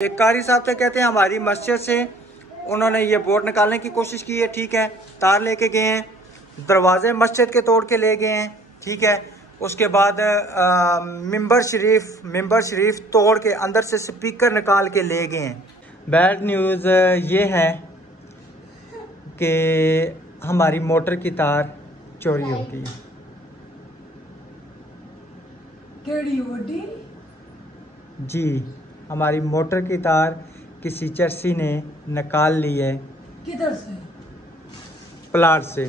एक कारी साहब से कहते हैं हमारी मस्जिद से उन्होंने ये बोर्ड निकालने की कोशिश की है, ठीक है, तार लेके गए हैं, दरवाजे मस्जिद के तोड़ के ले गए हैं, ठीक है। उसके बाद मिंबर शरीफ तोड़ के अंदर से स्पीकर निकाल के ले गए हैं। बैड न्यूज़ ये है कि हमारी मोटर की तार चोरी हो गई। जी, हमारी मोटर की तार किसी चरसी ने निकाल ली है। किधर से? प्लाट से।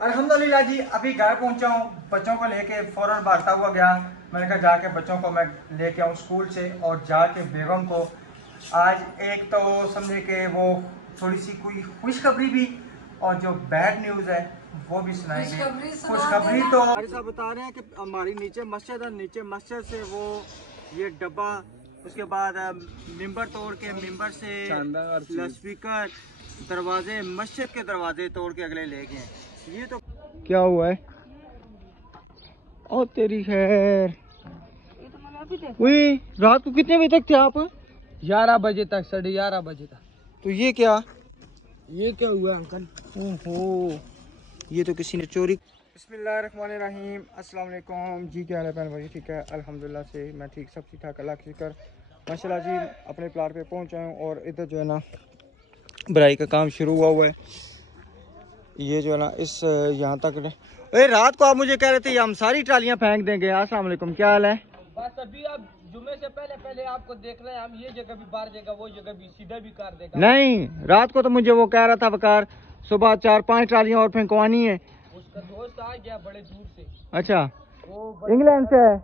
अल्हम्दुलिल्लाह जी, अभी घर पहुंचा हूँ, बच्चों को लेके फौरन भागता हुआ गया। मैंने कहा जाके बच्चों को मैं लेके आऊँ स्कूल से, और जाके बेगम को आज एक तो समझे कि वो थोड़ी सी कोई खुशखबरी भी और जो बैड न्यूज़ है वो भी सुनाएंगे। खुशखबरी तो हमारे साहब बता रहे हैं कि हमारी नीचे मस्जिद है, नीचे मस्जिद से वो ये डब्बा, उसके बाद मिंबर तोड़ के मिंबर से स्पीकर, दरवाजे मस्जिद के दरवाजे तोड़ के अगले ले गए। ये तो क्या हुआ है? ओ तेरी खैर। रात को कितने बजे तक थे आप? 11 बजे तक, 11:30 बजे तक। तो ये क्या हुआ अंकल? ओहो, ये तो किसी ने चोरी। बिस्मिल्लाहिर्रहमानिर्रहीम, अस्सलाम वालेकुम जी। क्या हाल है भाई? ठीक है अल्हम्दुलिल्लाह से मैं ठीक, सब ठीक ठाक, अल्लाह का शुक्र माशाल्लाह जी। अपने प्लाट पे पहुंचा हूँ और इधर जो है ना भराई का काम शुरू हुआ है। ये जो है ना इस यहाँ तक रात को आप मुझे कह रहे थे हम सारी ट्रालियाँ फेंक देंगे। अस्सलाम वालेकुम, क्या हाल है? बस अभी आप जुम्मे से पहले आपको देखना है, हम ये जगह भी बार देगा, वो जगह भी सीधा भी कर देगा। नहीं, रात को तो मुझे वो कह रहा था वकार सुबह 4-5 ट्रालियाँ और फेंकवानी है। उसका दोस्त आ गया बड़े दूर से। अच्छा, वो इंग्लैंड से है?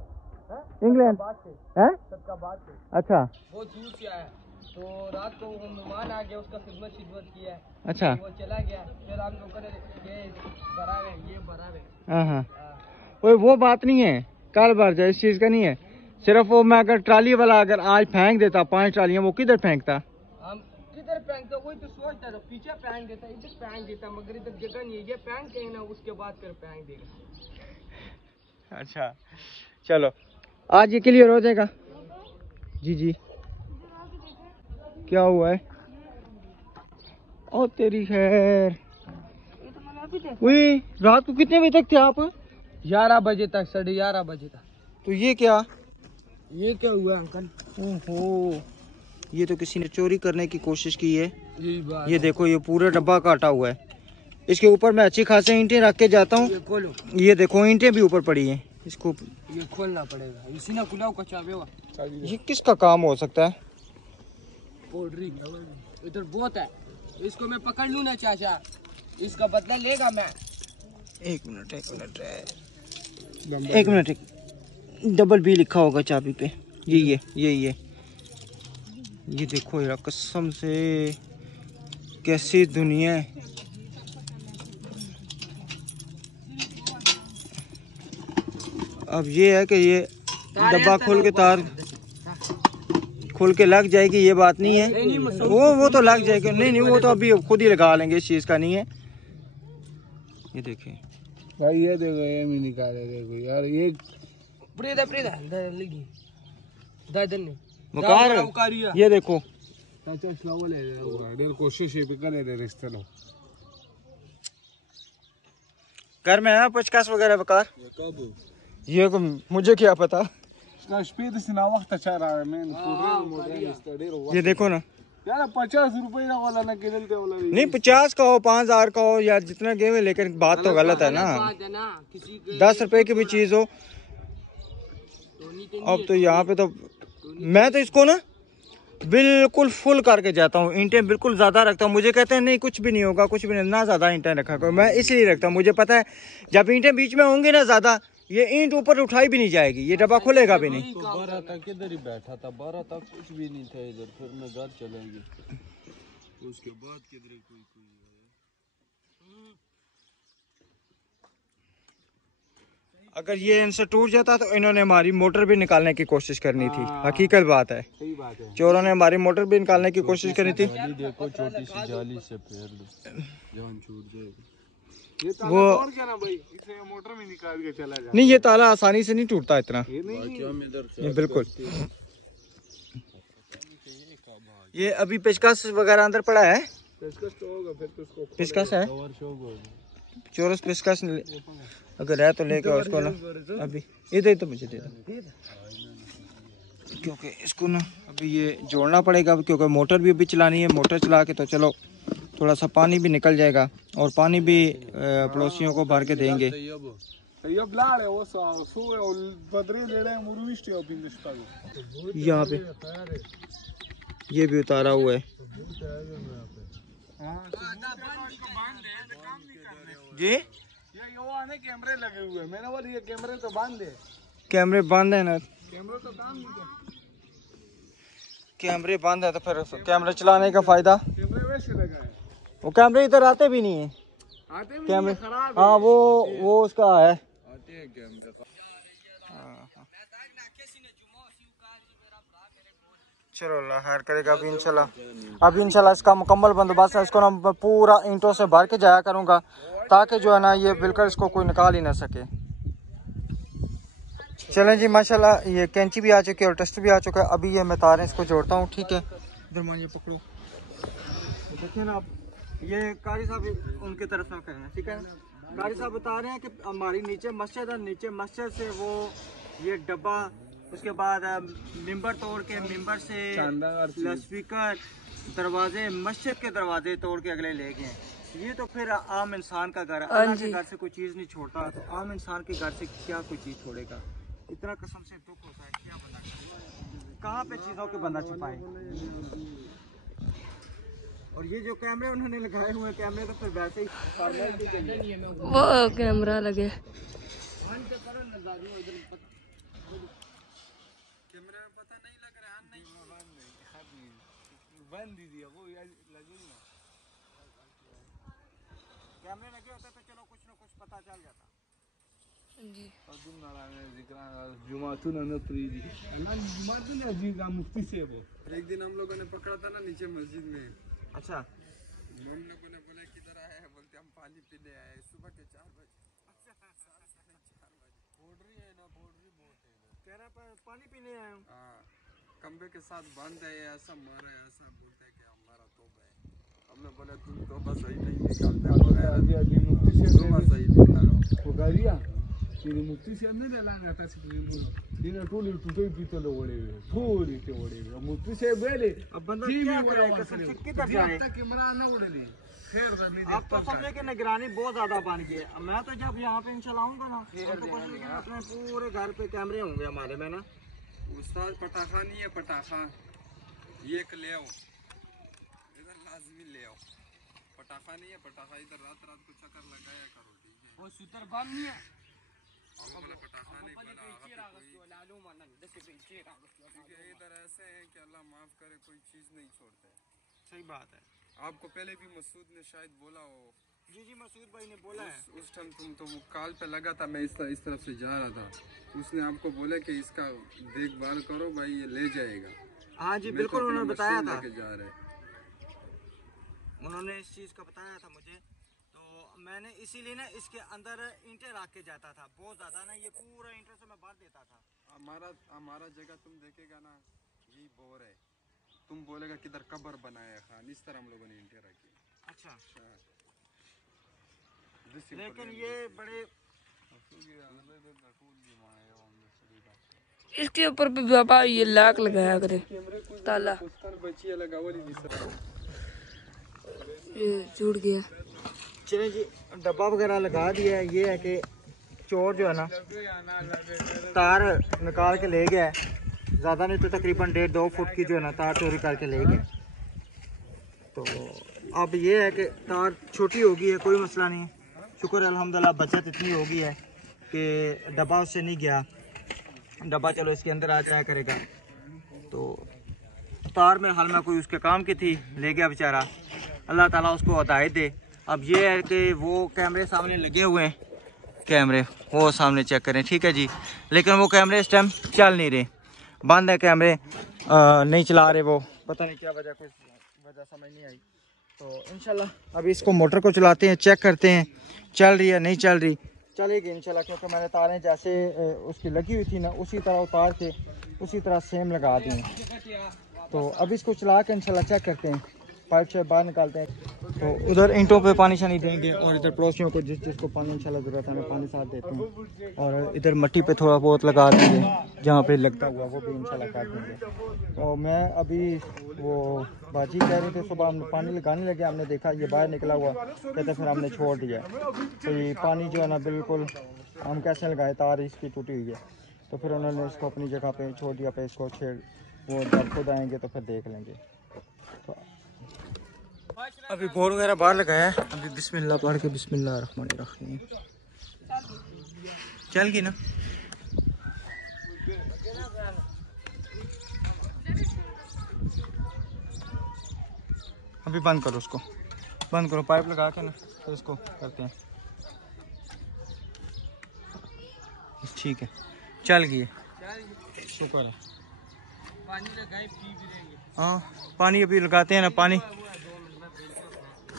इंग्लैंड है? सदकाबाद से। अच्छा, वो दूर से आया, तो रात को वो मेहमान आ गया, उसका खिदमत किया है। अच्छा, वो चला गया, फिर हम लोग हाँ, वो बात नहीं है, कल भर जाए इस चीज का नहीं है। सिर्फ वो मैं अगर ट्राली वाला अगर आज फेंक देता 5 ट्रालियाँ, वो किधर फेंकता? हम किधर फेंकते, वही तो सोचता था, पीछे फेंक देता, इधर फेंक देता, मगर इधर जगह नहीं है, ये फेंक के ना उसके बाद फिर फेंक देगा। अच्छा चलो, आज ये क्लियर हो जाएगा। जी क्या हुआ है? ओ तेरी खैर। रात को कितने बजे तक थे आप? 11 बजे तक, 11:30 बजे तक। तो ये क्या हुआ अंकल? ओहो, ये तो किसी ने चोरी करने की कोशिश की है। यही बात। ये देखो, ये पूरा डब्बा काटा हुआ है। इसके ऊपर मैं अच्छी खासी ईंटें रख के जाता हूँ। ये देखो ईंटें भी ऊपर पड़ी हैं, इसको ये खोलना पड़ेगा। इसी ना खुला का चाबी हुआ। ये किसका काम हो सकता है? पोल्ट्री इधर बहुत है, इसको मैं पकड़ लूँ ना चाचा, इसका बदला लेगा मैं। एक मिनट, डबल बी लिखा होगा चाबी पे। ये देखो यार, कसम से कैसी दुनिया है। अब ये है कि ये डब्बा खोल के तार खोल के लग जाएगी, ये बात नहीं है। वो तो लग जाएगी। नहीं, वो तो अभी खुद ही लगा लेंगे, इस चीज का नहीं है। ये देखिए भाई, ये देखो, ये भी निकाले देखो यार, ये ये देखो कोशिश घर में है पचकास वगैरह बकार। ये मुझे क्या पता। ये देखो ना यार, 50 रुपए वाला ना नहीं, 50 का हो, 5000 का हो, या जितना गेम, लेकिन बात तो गलत है ना। 10 रुपए की भी चीज हो। अब तो यहाँ पे तो मैं तो इसको ना बिल्कुल फुल करके जाता हूँ, ईंटें बिल्कुल ज्यादा रखता हूँ। मुझे कहते हैं नहीं कुछ भी नहीं होगा, कुछ भी नहीं, ना ज्यादा ईंटें रखा करो। मैं इसलिए रखता हूँ, मुझे पता है जब ईंटें बीच में होंगी ना ज्यादा, ये ईंट ऊपर उठाई भी नहीं जाएगी, ये डब्बा खुलेगा भी नहीं। 12 तक इधर ही बैठा था, 12 तक कुछ भी नहीं था इधर, फिर मैं घर चलेंगे, उसके बाद किधर कोई अगर ये इनसे टूट जाता तो इन्होंने हमारी मोटर भी निकालने की कोशिश करनी थी। हकीकत बात है, सही बात है। चोरों ने हमारी मोटर भी निकालने की कोशिश करनी थी। देखो छोटी सी जाली से फेर दो, जान छूट जाएगी। ये वो और क्या ना भाई, इसे मोटर में निकाल के चला जाए। नहीं, ये ताला आसानी से नहीं टूटता इतना। ये नहीं, ये बिल्कुल ये अभी पेचकस वगैरह अंदर पड़ा है, पेचकस तो होगा फिर तो उसको पेचकस है, चोरस पेचकस अगर है तो लेके उसको ना अभी इधर तो मुझे दे दो, क्योंकि इसको ना अभी ये जोड़ना पड़ेगा, क्योंकि मोटर भी अभी चलानी है। मोटर चला के तो चलो थोड़ा सा पानी भी निकल जाएगा और पानी भी पड़ोसियों को भर के देंगे। यहाँ पे ये भी उतारा हुआ है जी, ये कैमरे लगे हुए हैं। मैंने बोला ये कैमरे तो बंद है, कैमरे बंद है ना, कैमरे तो काम नहीं करते, कैमरे बंद है तो फिर कैमरे चलाने का फायदा, कैमरे वैसे लगा है, वो कैमरे इधर आते भी नहीं है, आते भी कैमरे खराब है। हाँ वो उसका है, आते हैं कैमरे। चलो अल्लाह खैर करेगा। अभी इंशाल्लाह इसका मुकम्मल बंदोबस्त है। इसको ना पूरा ईंटों से भर के जाया करूँगा ताकि जो है ना ये बिल्कुल इसको कोई निकाल ही ना सके। चलें जी, माशाल्लाह ये कैंची भी आ चुकी है और टेस्ट भी आ चुका है। अभी ये मैं तारें इसको जोड़ता हूँ, ठीक है। इधर मान ये पकड़ो, देखिए ना, आप ये कारी साहब उनकी तरफ ना करें, ठीक है। कारी साहब बता रहे हैं कि हमारी नीचे मस्जिद है, नीचे मस्जिद से वो ये डब्बा, उसके बाद मिंबर तोड़ के, मिंबर से स्पीकर, दरवाजे, मस्जिद के दरवाजे तोड़ के अगले ले गए। ये तो फिर आम इंसान का घर है, अल्लाह के घर से कोई चीज़ नहीं छोड़ता, तो आम इंसान के घर से क्या कोई चीज़ छोड़ेगा। इतना कसम से दुख होता है, क्या बंदा कहाँ पे चीज़ों के बंदा छुपाए। और ये जो कैमरे उन्होंने लगाए हुए कैमरे तो फिर वैसे ही वो कैमरा लगे, कैमरे में पता नहीं लग रहा है, बंद दीजिए, वो लगे ना, कैमरे लगे होते तो चलो कुछ ना कुछ पता चल जाता जी। मुफ्ती से वो एक दिन हम लोगों ने पकड़ा था ना नीचे मस्जिद में। अच्छा, हम लोगों ने बोला किधर आए हैं, बोलते हम पानी पीने आए सुबह के 4 बजे। अच्छा, 4 बजे बोर्डरी है ना, बोर्डरी बहुत है, कह रहा पर पानी पीने आए हूँ। हाँ, खंबे के साथ बंद है, ऐसा मारा है, ऐसा बोलता है कि हमारा तोबा है। हमने बोला तुम तोबा सही नहीं निकालते, सही निकालो ini mukti se ne la na ta se ina tole tutoi pitolo ओड़े थोड़ी के ओड़े mukti se बेले। अब बंदा क्या करे, कसम से किधर जाए, कैमरा ना उड़े ले। खैर आप तो समझे कि निगरानी बहुत ज्यादा बन गई है। मैं तो जब यहाँ पे इंशाल्लाह आऊंगा ना तो कोशिश करेंगे अपने पूरे घर पे कैमरे होंगे हमारे में ना। उस्ताद पटाखा नहीं है, पटाखा ये एक ले आओ, इधर लाजमी ले आओ। पटाखा नहीं है, पटाखा इधर रात रात को चक्कर लगाया करो, ठीक है। वो सूत्र बंद नहीं है, इधर ऐसे है कि अल्लाह माफ करे कोई चीज नहीं छोड़ते। सही बात है। आपको पहले भी मसूद ने शायद बोला हो। जी जी, मसूद भाई ने बोला है। उस टाइम तुम तो कॉल पे लगा था, मैं इस तरफ से जा रहा था, उसने आपको बोला कि इसका देखभाल करो भाई, ये ले जाएगा। हाँ जी बिल्कुल, उन्होंने बताया था, जा रहे उन्होंने इस चीज का बताया था मुझे। मैंने इसीलिए ना इसके अंदर ईंटें रख के जाता था, बहुत ज्यादा ना, ये पूरा ईंटों से मैं भर देता था। हमारा जगह तुम देखेगा ना, यही बोर है, तुम बोलेगा किधर कब्र बनाया खान, इस तरह हम लोगों ने ईंटें रखी। अच्छा, लेकिन ये बड़े इसके ऊपर भी बाबा ये लाख लगाया करे ताला, ये जुड़ गया। चलिए जी, डब्बा वगैरह लगा दिया है। ये है कि चोर जो है ना तार निकाल के ले गया है, ज़्यादा नहीं तो तकरीबन 1.5-2 फुट की जो है ना तार चोरी करके ले गया। तो अब ये है कि तार छोटी हो गई है, कोई मसला नहीं है, शुक्र अल्हम्दुलिल्लाह बचत इतनी हो गई है कि डब्बा उससे नहीं गया। डब्बा चलो इसके अंदर आ जाया करेगा। तो तार में हाल में कोई उसके काम की थी, ले गया बेचारा, अल्लाह ताला उसको हिदायत दे। अब ये है कि वो कैमरे सामने लगे हुए हैं, कैमरे वो सामने चेक करें, ठीक है जी। लेकिन वो कैमरे इस टाइम चल नहीं रहे, बंद है कैमरे, नहीं चला रहे वो, पता नहीं क्या वजह, कुछ वजह समझ नहीं आई। तो इंशाल्लाह अभी इसको मोटर को चलाते हैं, चेक करते हैं चल रही है नहीं चल रही, चलेगी इंशाल्लाह, क्योंकि मैंने तारें जैसे उसकी लगी हुई थी ना उसी तरह उतार के उसी तरह सेम लगा दी हैं। तो अब इसको चला के इंशाल्लाह चेक करते हैं, पाइप से बाहर निकालते हैं। तो उधर ईंटों पे पानी शानी देंगे और इधर पड़ोसियों को जिसको पानी इंशाल्लाह ज़रूरत है हमें पानी साथ देते हैं। और इधर मिट्टी पे थोड़ा बहुत लगा देंगे, जहाँ पे लगता हुआ वो भी इंशाल्लाह काट देंगे। तो मैं अभी वो बाजी कह रहे थे सुबह हम पानी लगाने लगे, हमने देखा ये बाहर निकला हुआ, कहते फिर हमने छोड़ दिया। तो ये पानी जो है ना बिल्कुल हम कैसे लगाए, तार इसकी टूटी हुई है। तो फिर उन्होंने इसको अपनी जगह पे छोड़ दिया, पे इसको छेड़ वो जब खुद आएंगे तो फिर देख लेंगे। तो अभी बोर वगैरह बाहर लगाया है, अभी बिस्मिल्लाह पढ़ के बिस्मिल्लाह रहमान रहीम चल गई ना। अभी बंद करो उसको, बंद करो पाइप लगा के ना, तो इसको करते हैं। ठीक है चल गई, शुक्र है। पानी लगाए पी भी लेंगे। हाँ पानी अभी लगाते हैं ना, पानी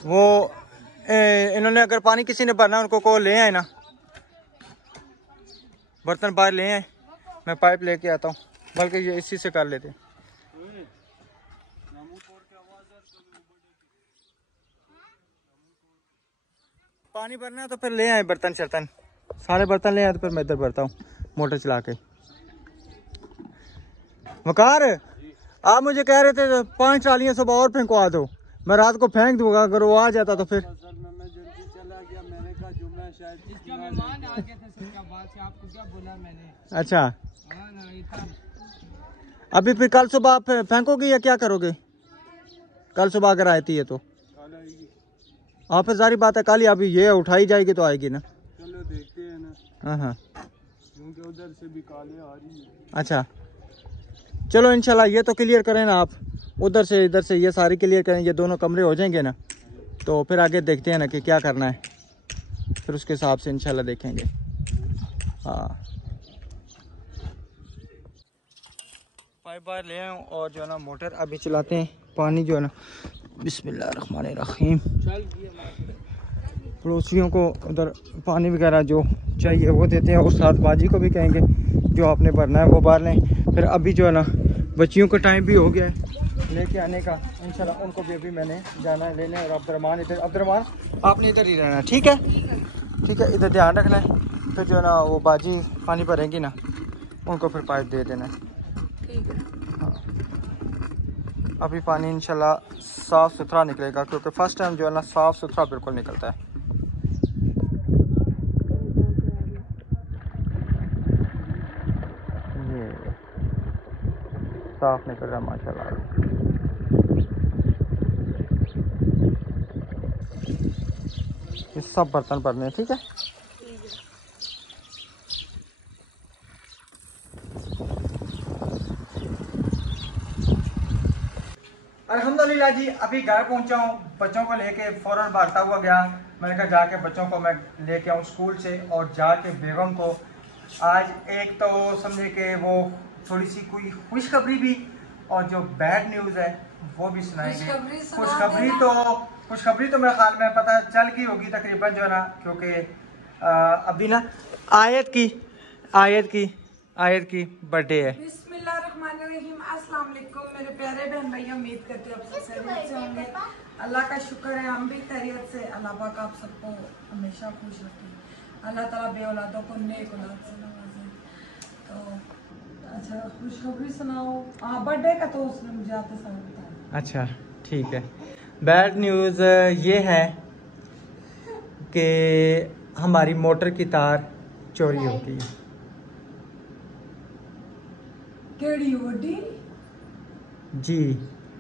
वो इन्होंने अगर पानी किसी ने भरना उनको को ले आए ना, बर्तन बाहर ले आए, मैं पाइप लेके आता हूँ, बल्कि ये इसी से कर लेते। पानी भरना है तो फिर ले आए बर्तन शर्तन, सारे बर्तन ले आए तो फिर मैं इधर भरता हूँ मोटर चला के। वकार आप मुझे कह रहे थे 5 ट्रालियाँ सुबह और फेंकवा दो, मैं रात को फेंक दूंगा, अगर वो आ जाता तो फिर। मैं जल्दी चला गया, मैंने कहा जुम्मा शायद इसका मेहमान आ गए थे सैयदाबाद से, आपको क्या बोला मैंने। अच्छा हाँ ना, ये था। अभी फिर कल सुबह आप फेंकोगे या क्या करोगे? कल सुबह अगर आती है तो आप फिर सारी बात है कल ही, अभी ये उठाई जाएगी तो आएगी ना। चलो देखते हैं ना। हाँ हाँ क्योंकि उधर से भी काले आ रही है। अच्छा चलो इंशाल्लाह ये तो क्लियर करें ना आप, उधर से इधर से ये सारी क्लियर करें, ये दोनों कमरे हो जाएंगे ना, तो फिर आगे देखते हैं ना कि क्या करना है, फिर उसके हिसाब से इंशाल्लाह देखेंगे। हाँ पाइप बाहर ले आऊँ और जो है ना मोटर अभी चलाते हैं, पानी जो है ना बिस्मिल्लाह रहमान रहीम। पड़ोसियों को उधर पानी वगैरह जो चाहिए वो देते हैं, और साथ बाजी को भी कहेंगे जो आपने भरना है वो भर लें। फिर अभी जो है ना बच्चियों का टाइम भी हो गया है लेके आने का, इंशाल्लाह उनको भी अभी मैंने जाना है लेने। और अब्दुर्रहमान इधर, अब्दुर्रहमान आपने इधर ही रहना है, ठीक है ठीक है, इधर ध्यान रखना है। फिर जो है ना वो बाजी पानी भरेंगी ना, उनको फिर पाइप दे देना है। हाँ अभी पानी इंशाल्लाह साफ़ सुथरा निकलेगा, क्योंकि फर्स्ट टाइम जो है ना साफ़ सुथरा बिल्कुल निकलता है। ये साफ निकल रहा है माशाल्लाह। ये सब बर्तन भरने हैं, ठीक है। अल्हम्दुलिल्लाह जी अभी घर पहुंचा हूँ, बच्चों को लेके फ़ौरन भागता हुआ गया। मैंने कहा जाके बच्चों को मैं लेके आऊँ स्कूल से, और जाके बेगम को आज एक तो समझे कि वो थोड़ी सी कोई खुशखबरी भी और जो बैड न्यूज़ है वो भी सुनाएंगे। खुशखबरी तो मेरे ख्याल में पता चल गई होगी तकरीबन जो है ना, क्योंकि अभी ना आयत की बर्थडे है। बिस्मिल्लाहिर्रहमानिर्रहीम, अस्सलाम वालेकुम मेरे प्यारे बहन भाई, उम्मीद करते हैं आप सब खैरियत से होंगे। अल्लाह का शुक्र है हम भी खैरियत से। अल्लाह पाक आप सबको हमेशा खुश रखे, अल्लाह ताला बे औलादों को नेक औलाद से नवाजे। तो अच्छा खुशखबरी सुनाओ। हाँ बर्थडे का तो उसने मुझे आते समय बताया। अच्छा ठीक है। बैड न्यूज़ ये है कि हमारी मोटर की तार चोरी हो गई। केड़ी वड्डी? जी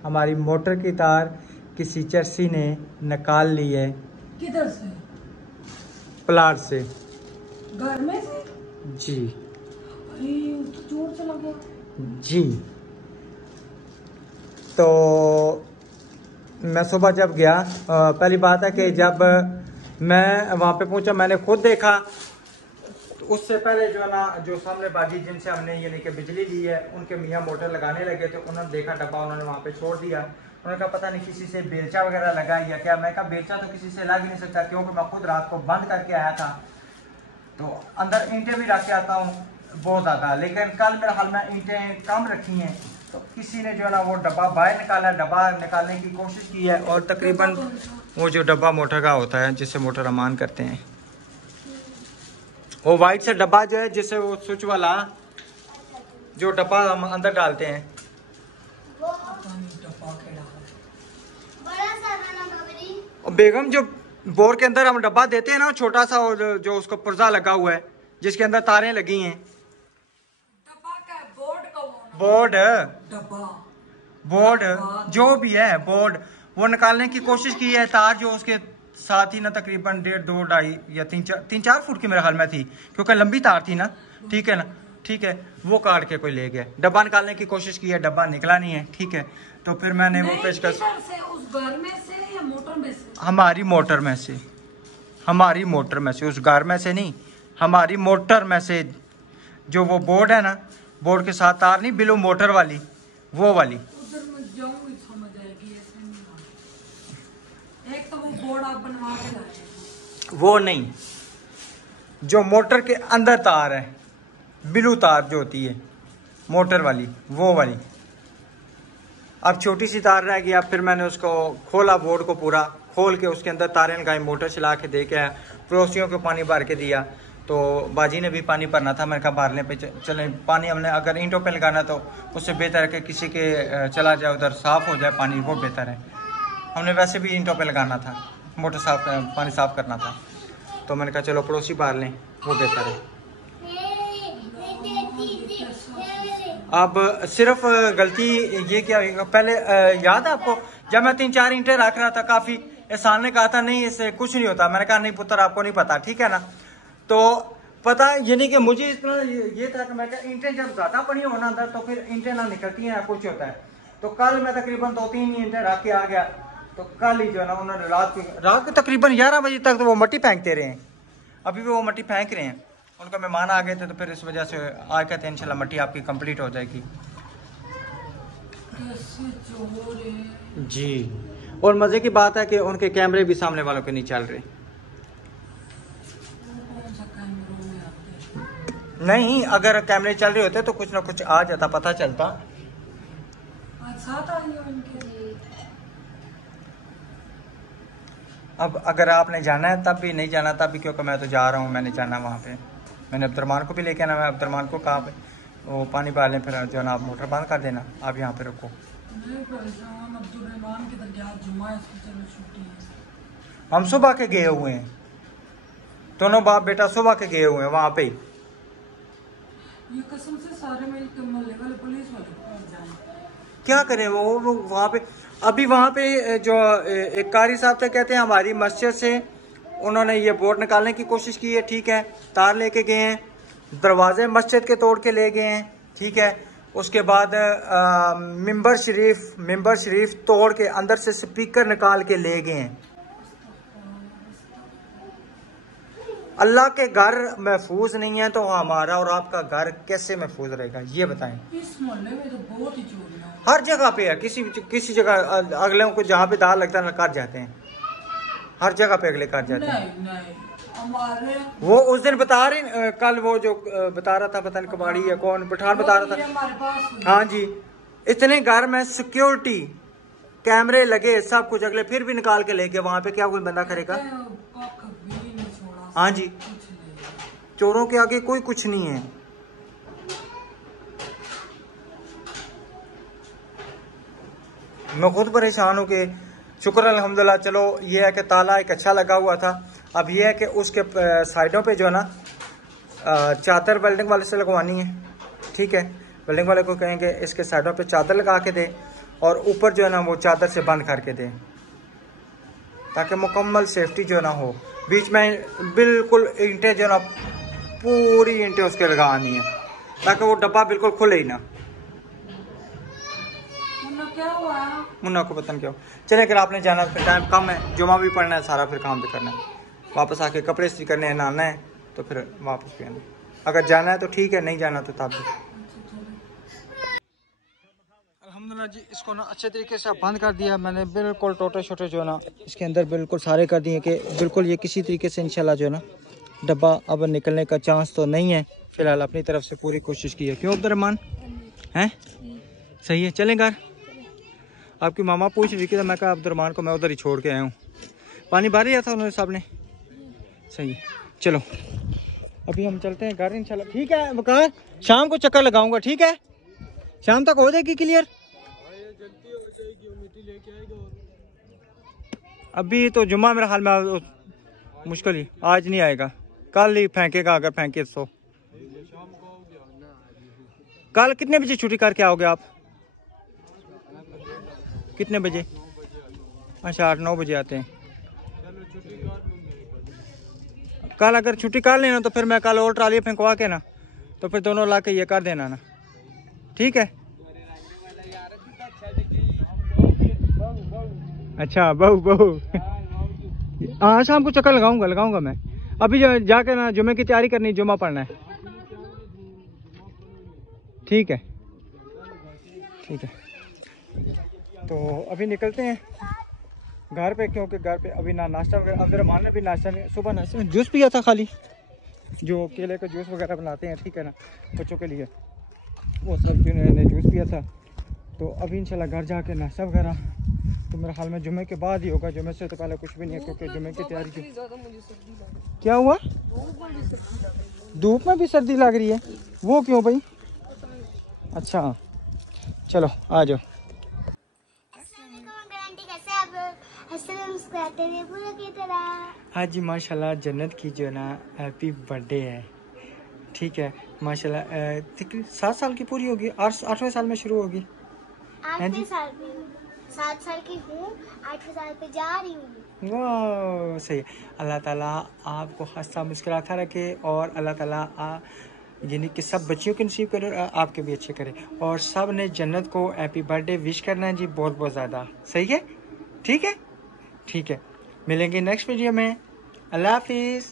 हमारी मोटर की तार किसी चरसी ने निकाल ली है। किधर से? प्लाट से। घर में से? जी अरे तो चोर चला गया। जी तो मैं सुबह जब गया, पहली बात है कि जब मैं वहाँ पे पहुँचा मैंने खुद देखा। तो उससे पहले जो है ना जो सामने बाजी जिनसे हमने यानी कि बिजली ली है उनके मियाँ मोटर लगाने लगे थे, उन्होंने देखा डब्बा उन्होंने वहाँ पे छोड़ दिया। उन्होंने कहा पता नहीं किसी से बेलचा वगैरह लगा या क्या। मैं कहा बेलचा तो किसी से लग ही नहीं सकता, क्योंकि मैं खुद रात को बंद करके आया था, तो अंदर ईंटें भी रख के आता हूँ बहुत ज़्यादा, लेकिन कल मेरे हाल में ईंटें कम रखी हैं तो किसी ने जो है ना वो डब्बा बाहर निकाला, डब्बा निकालने की कोशिश की है और तकरीबन वो जो डब्बा मोटर का होता है जिससे मोटर अमान करते हैं, वो वाइट से डब्बा जो है जिससे वो स्विच वाला जो डब्बा हम अंदर डालते हैं, और बेगम जो बोर के अंदर हम डब्बा देते हैं ना, छोटा सा, और जो उसको पुर्जा लगा हुआ है जिसके अंदर तारें लगी हैं, बोर्ड बोर्ड जो भी है बोर्ड, वो निकालने की कोशिश की है। तार जो उसके साथ ही ना तकरीबन 1.5, 2, 2.5 या 3-4 फुट की मेरे ख्याल में थी, क्योंकि लंबी तार थी ना, ठीक है ना, ठीक है, वो काट के कोई ले गया। डब्बा निकालने की कोशिश की है, डब्बा निकला नहीं है, ठीक है। तो फिर मैंने वो पेशकश हमारी मोटर में से, हमारी मोटर में से, उस घर में से नहीं, हमारी मोटर में से, जो वो बोर्ड है ना, बोर्ड के साथ तार नहीं, बिलो मोटर वाली, वो वाली। उधर मैं जाऊंगी समझ आएगी, ऐसे नहीं। एक तो वो बोर्ड आप बनवा के लाए, वो नहीं, जो मोटर के अंदर तार है, बिलू तार जो होती है मोटर वाली, वो वाली। अब छोटी सी तार रह गई। अब फिर मैंने उसको खोला, बोर्ड को पूरा खोल के उसके अंदर तारें लगाई, मोटर चला के दे के आया, पड़ोसियों को पानी भर के दिया। तो बाजी ने भी पानी भरना था, मैंने कहा भर लें पे चले पानी। हमने अगर ईंटों पे लगाना तो उससे बेहतर है कि किसी के चला जाए उधर साफ़ हो जाए पानी, वो बेहतर है। हमने वैसे भी ईंटों पे लगाना था, मोटर साफ पानी साफ़ करना था, तो मैंने कहा चलो पड़ोसी भर लें, वो बेहतर है। अब सिर्फ गलती ये क्या हुई, पहले याद है आपको जब मैं 3-4 ईंटें रख रहा था, काफ़ी एहसान ने कहा था नहीं इससे कुछ नहीं होता। मैंने कहा नहीं पुत्र आपको नहीं पता, ठीक है ना। तो पता ये नहीं कि मुझे इतना ये था कि मैं कहा ईंटें जब ज़्यादा पड़ी हो ना अंदर तो फिर ईंटें ना निकलती हैं, कुछ होता है। तो कल मैं तकरीबन 2-3 ईंटें रख के आ गया। तो कल ही जो है ना उन्होंने रात के तकरीबन 11 बजे तक तो वो मट्टी फेंकते रहे हैं, अभी भी वो मट्टी फेंक रहे हैं। उनका मेहमान आ गए थे तो फिर इस वजह से आज कहते हैं इंशाल्लाह मट्टी आपकी कंप्लीट हो जाएगी जी। और मज़े की बात है कि उनके कैमरे भी सामने वालों के नहीं चल रहे। नहीं, अगर कैमरे चल रहे होते तो कुछ ना कुछ आ जाता, पता चलता। अब अगर आपने जाना है तब भी, नहीं जाना तब भी, क्योंकि मैं तो जा रहा हूँ, मैंने जाना वहाँ पे। मैंने अब्दुलरमान को भी लेके आना, मैं अब्दुलरमान को कहा वो पानी भर लें, फिर जो है ना आप मोटर बंद कर देना, आप यहाँ पे रुको। हम सुबह के गए हुए हैं, दोनों बाप बेटा सुबह के गए हुए हैं वहाँ पे। ये कसम से सारे मिलकर मोहल्ले वाले पुलिस वाले क्या करें वो वहाँ पे। अभी वहाँ पे जो एक कारी साहब थे, कहते हैं हमारी मस्जिद से उन्होंने ये बोर्ड निकालने की कोशिश की है, ठीक है, तार लेके गए हैं, दरवाजे मस्जिद के तोड़ के ले गए हैं, ठीक है। उसके बाद मिंबर शरीफ तोड़ के अंदर से स्पीकर निकाल के ले गए हैं। अल्लाह के घर महफूज नहीं है तो हमारा और आपका घर कैसे महफूज रहेगा, ये बताएं। इस मोहल्ले में तो बहुत ही चोरियां हर जगह पे है, किसी जगह अगले को जहाँ पे दाल लगता है कर जाते हैं, हर जगह पे अगले कर जाते हैं। नहीं, हमारे वो उस दिन बता रहे, कल वो जो बता रहा था, पता नहीं कबाड़ी या कौन पठान बता रहा था, हाँ जी, इतने घर में सिक्योरिटी कैमरे लगे सब कुछ, अगले फिर भी निकाल के लेके वहाँ पे क्या कोई बंदा करेगा। हाँ जी, चोरों के आगे कोई कुछ नहीं है। मैं खुद परेशान हूँ कि शुक्र अल्हम्दुलिल्लाह, चलो ये है कि ताला एक अच्छा लगा हुआ था। अब ये है कि उसके साइडों पे जो है ना चादर वेल्डिंग वाले से लगवानी है, ठीक है। वेल्डिंग वाले को कहेंगे इसके साइडों पे चादर लगा के दे और ऊपर जो है ना वो चादर से बंद करके दे, ताकि मुकम्मल सेफ्टी जो है ना हो। बीच में बिल्कुल ईंटें जो है ना पूरी ईंटें उसके लगानी है, ताकि वो डब्बा बिल्कुल खुले ही ना। क्या हुआ? मुन्ना को पता नहीं क्या हो। चले, अगर आपने जाना फिर टाइम कम है, जुमा भी पढ़ना है, सारा फिर काम भी करना है, वापस आके कपड़े इस्त्री करने हैं, नहाना है, तो फिर वापस भी आना। अगर जाना है तो ठीक है, नहीं जाना तो तब भी। अल्हम्दुलिल्लाह जी, इसको ना अच्छे तरीके से बंद कर दिया मैंने, बिल्कुल टोटे छोटे जो है ना इसके अंदर बिल्कुल सारे कर दिए कि बिल्कुल ये किसी तरीके से इंशाल्लाह जो है ना डब्बा अब निकलने का चांस तो नहीं है। फिलहाल अपनी तरफ से पूरी कोशिश की है। क्यों अब्दुर्रहमान हैं? सही है, चलें घर। आपकी मामा पूछ रही थी तो मैं कहा अब्दुर्रहमान को मैं उधर ही छोड़ के आया हूँ। पानी भर दिया था उन्होंने साहब ने। सही है, चलो अभी हम चलते हैं घर इंशाल्लाह। ठीक है वकार, शाम को चक्कर लगाऊंगा, ठीक है? शाम तक हो जाएगी क्लियर? अभी तो जुम्मा मेरे हाल में मुश्किल ही, आज नहीं आएगा, कल ही फेंकेगा अगर फेंके तो। कल कितने बजे छुट्टी करके आओगे आप? कितने बजे? अच्छा 8-9 बजे आते हैं। कल अगर छुट्टी कर लेना तो फिर मैं कल और ट्राली फेंकवा के ना, तो फिर दोनों ला के ये कर देना ना, ठीक है? अच्छा बहू हाँ शाम को चक्कर लगाऊंगा मैं। अभी जाके ना जुमे की तैयारी करनी, जुमा पढ़ना है। ठीक है ठीक है, तो अभी निकलते हैं घर पे, क्योंकि घर पे अभी ना नाश्ता वगैरह, अब्दुर्रहमान ने भी नाश्ता नहीं, सुबह नाश्ते में जूस पिया था खाली, जो केले का जूस वगैरह बनाते हैं, ठीक है ना, बच्चों के लिए, वो सब ने जूस पिया था। तो अभी इंशाल्लाह घर जाके नाश्ता वगैरह तो मेरे ख्याल में जुमे के बाद ही होगा, जुमे से तो पहले कुछ भी नहीं है, क्योंकि जुमे की तैयारी की। क्या हुआ? धूप में भी सर्दी लग रही है? वो क्यों भाई? अच्छा चलो आ जाओ। आज जी माशाल्लाह जन्नत की जो है ना हैप्पी बर्थडे है, ठीक है माशाल्लाह। 7 साल की पूरी होगी, 8वें साल में शुरू होगी। 8वें साल में 7 साल की हूँ, 8वें साल पे जा रही हूँ। वाह सही है। अल्लाह ताला आपको हंसता मुस्कुराता रखे, और अल्लाह ताला यानी कि सब बच्चियों के नसीब करे, आपके भी अच्छे करे, और सब ने जन्नत को हैप्पी बर्थडे विश करना है जी, बहुत बहुत ज़्यादा। सही है, ठीक है ठीक है, मिलेंगे नेक्स्ट वीडियो में। अल्लाह हाफिज़।